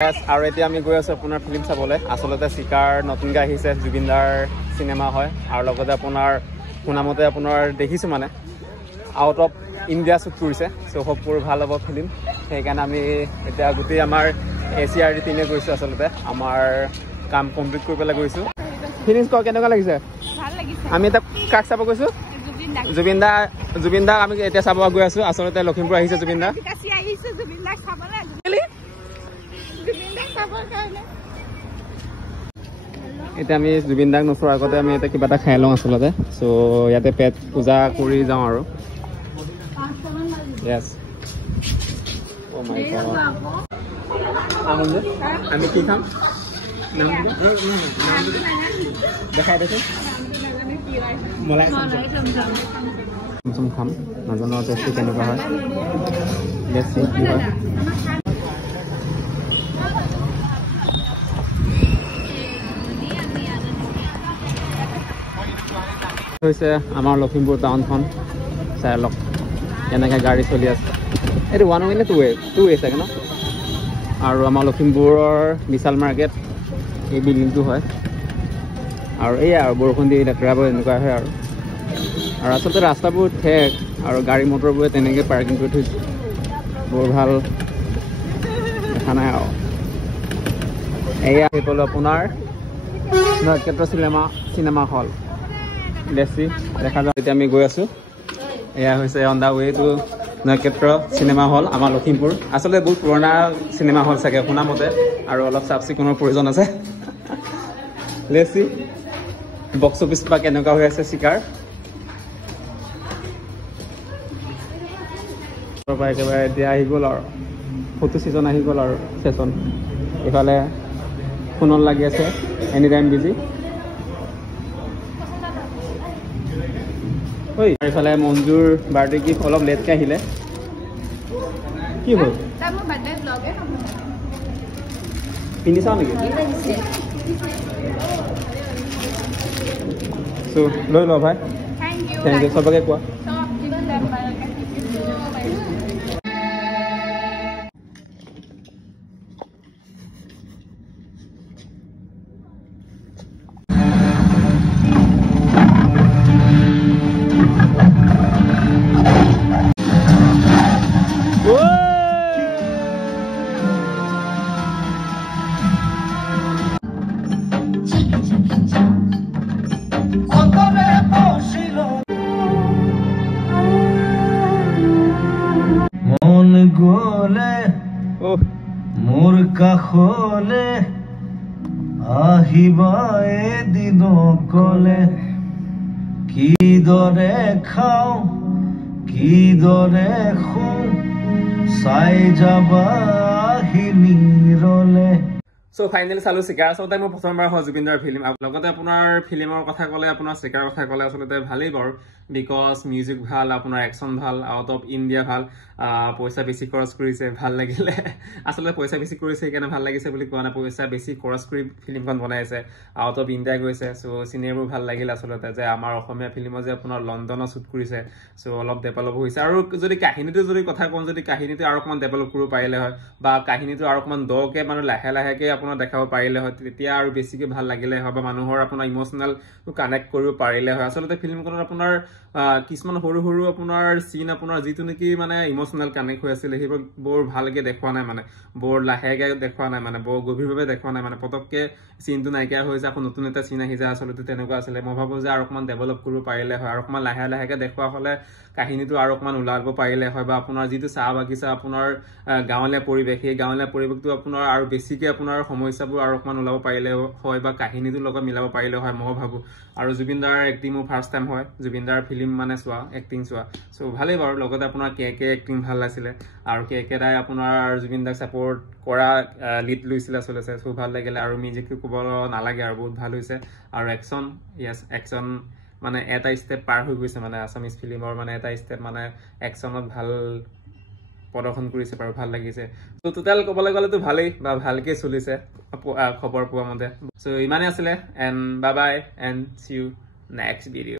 আৰু এতিয়া আমি গৈ আছোঁ আপোনাৰ ফিল্ম চাবলৈ। আচলতে চিকাৰ নতুনকৈ আহিছে, জুবিনদাৰ চিনেমা হয় আৰু লগতে আপোনাৰ শুনামতে আপোনাৰ দেখিছোঁ মানে আউট অফ ইণ্ডিয়া শ্বুট কৰিছে। চ' হোপবোৰ ভাল হ'ব ফিল্ম। সেইকাৰণে আমি এতিয়া গোটেই আমাৰ ACRD টিমে গৈছোঁ। আচলতে আমাৰ কাম কমপ্লিট কৰি পেলাই গৈছোঁ। ফিলিংছ কওক, কেনেকুৱা লাগিছে? আমি এতিয়া কাক চাব গৈছোঁ? জুবিনদাক আমি এতিয়া চাব গৈ আছোঁ। আচলতে লখিমপুৰ আহিছে জুবিনদা। এতিয়া আমি জুবিনদাক নোচোৱাৰ আগতে আমি এতিয়া কিবা এটা খাই লওঁ আচলতে। চ' ইয়াতে পেট পূজা কৰি যাওঁ আৰু য়েছ। আমি কি খাম দেখাই দেচোন। মলাই চমচম খাম, নাজানো টেষ্টি কেনেকুৱা হয়। বেছি কি হয় হৈছে আমাৰ লখিমপুৰ টাউনখন। চাই লওক কেনেকৈ গাড়ী চলি আছে। এইটো 1 ৱে নে 2 ৱে? 2 ৱে চাগে ন। আৰু আমাৰ লখিমপুৰৰ বিশাল মাৰ্কেট এই বিল্ডিংটো হয়। আৰু এইয়া আৰু বৰষুণ দি লেতেৰাবোৰ এনেকুৱা হয় আৰু আচলতে ৰাস্তাবোৰ ঠেক আৰু গাড়ী মটৰবোৰে তেনেকৈ পাৰ্কিং কৰি থৈছে। বৰ ভাল দেখা নাই আৰু এয়া আহি পালোঁ আপোনাৰ নক্ষত্ৰ চিনেমা হল বেছি দেখা যায়। এতিয়া আমি গৈ আছোঁ। এয়া হৈছে অন দা ৱে টু নক্ষত্ৰ চিনেমা হল আমাৰ লখিমপুৰ। আচলতে বহুত পুৰণা চিনেমা হল চাগে শুনামতে, আৰু অলপ চাফ চিকুণৰ প্ৰয়োজন আছে। লেচি বক্স অফিচ বা কেনেকুৱা হৈ আছে চিকাৰ। একেবাৰে এতিয়া আহি গ'ল আৰু ফটো ছিজন আহি গ'ল আৰু ছেশ্যন। এইফালে ফোনত লাগি আছে এনি টাইম বিজি। ঐ এইফালে মঞ্জুৰ বাৰ্থডে গিফ্ট অলপ লেটকৈ আহিলে। কি হ'ল পিন্ধি চাওঁ নেকি? চ' লৈ ল ভাই। Thank you. চবকে কোৱা। মোৰ কাষলে আহিবা এদিন কলে, কিদৰে খাওঁ কিদৰে শুওঁ চাই যাবা আহি নিৰলে। চ' ফাইনেলি চালোঁ চিকাৰ। আচলতে মোৰ প্ৰথমবাৰ হয় জুবিনদাৰ ফিল্ম। লগতে আপোনাৰ ফিল্মৰ কথা ক'লে, আপোনাৰ চিকাৰৰ কথা ক'লে আচলতে ভালেই বাৰু। বিকজ মিউজিক ভাল, আপোনাৰ একশ্যন ভাল, আউট অফ ইণ্ডিয়া ভাল, পইচা বেছি খৰচ কৰিছে, ভাল লাগিলে। আচলতে পইচা বেছি কৰিছে সেইকাৰণে ভাল লাগিছে বুলি কোৱা নাই, পইচা বেছি খৰচ কৰি ফিল্মখন বনাইছে, আউট অফ ইণ্ডিয়া গৈছে। চ' চিনেৰিবোৰ ভাল লাগিল আচলতে, যে আমাৰ অসমীয়া ফিল্মৰ যে আপোনাৰ লণ্ডনত শ্বুট কৰিছে। চ' অলপ ডেভেলপ হৈছে। আৰু যদি কাহিনীটো যদি কথা কওঁ, যদি কাহিনীটো আৰু অকণমান ডেভেলপ কৰিব পাৰিলে হয়, বা কাহিনীটো আৰু অকণমান দকৈ মানে লাহে লাহেকৈ আপোনাৰ দেখাব পাৰিলে হয়, তেতিয়া আৰু বেছিকৈ ভাল লাগিলে হয়, বা মানুহৰ আপোনাৰ ইম'চনেল কানেক্ট কৰিব পাৰিলে হয়। আচলতে ফিল্মখনত আপোনাৰ কিছুমান সৰু সৰু আপোনাৰ চিন আপোনাৰ যিটো নেকি মানে ইম'চনেল কানেক্ট হৈ আছিলে, সেইবোৰ বৰ ভালকৈ দেখুওৱা নাই, মানে বৰ লাহেকৈ দেখুওৱা নাই, মানে বৰ গভীৰভাৱে দেখুওৱা নাই, মানে পটককৈ চিনটো নাইকিয়া হৈ যায়, আকৌ নতুন এটা চিন আহি যায়। আচলতে তেনেকুৱা আছিলে। মই ভাবোঁ যে আৰু অকণমান ডেভেলপ কৰিব পাৰিলে হয়, আৰু অকণমান লাহে লাহেকৈ দেখুওৱা হ'লে কাহিনীটো আৰু অকণমান ওলাব পাৰিলে হয়, বা আপোনাৰ যিটো চাহ বাগিচা আপোনাৰ গাঁৱলীয়া পৰিৱেশ, সেই গাঁৱলীয়া পৰিৱেশটো আপোনাৰ আৰু বেছিকৈ আপোনাৰ সমস্যাবোৰ আৰু অকণমান ওলাব পাৰিলে হয়, বা কাহিনীটোৰ লগত মিলাব পাৰিলে হয়, মই ভাবোঁ। আৰু জুবিনদাৰ এক্টিং মোৰ ফাৰ্ষ্ট টাইম হয়, জুবিনদাৰ ফিল্ম মানে চোৱা, এক্টিং চোৱা। চ' ভালেই বাৰু। লগতে আপোনাৰ কে এক্টিং ভাল আছিলে, আৰু কে দাই আপোনাৰ জুবিনদাক ছাপোৰ্ট কৰা লিড লৈছিলে আচলতে। চ' ভাল লাগিলে। আৰু মিউজিকটো ক'ব নালাগে আৰু বহুত ভাল হৈছে। আৰু একশ্যন, য়েছ একশ্যন মানে এটা ষ্টেপ পাৰ হৈ গৈছে, মানে আছামিজ ফিল্মৰ মানে এটা ষ্টেপ মানে একশ্যনত ভাল প্ৰদৰ্শন কৰিছে বাৰু, ভাল লাগিছে। চ' টোটেল ক'বলৈ গ'লেতো ভালেই, বা ভালকৈ চলিছে খবৰ পোৱা মতে। চ' ইমানেই আছিলে, and bye bye and see you next video'.